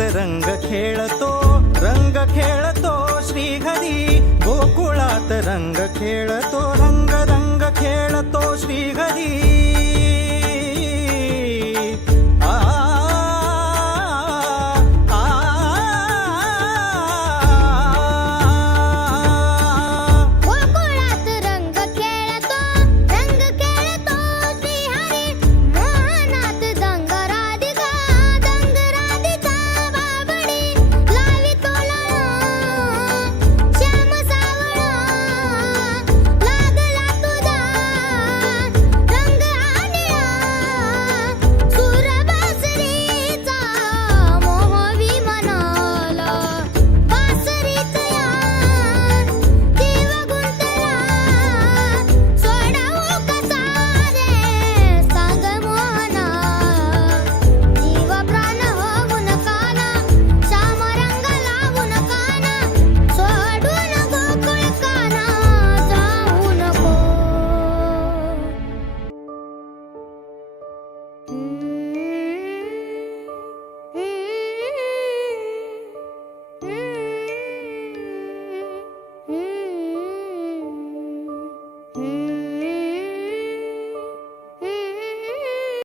रंग खेळतो रंग खेळतो श्रीघरी गोकुळात रंग खेळतो रंग रंग खेळतो श्रीघरी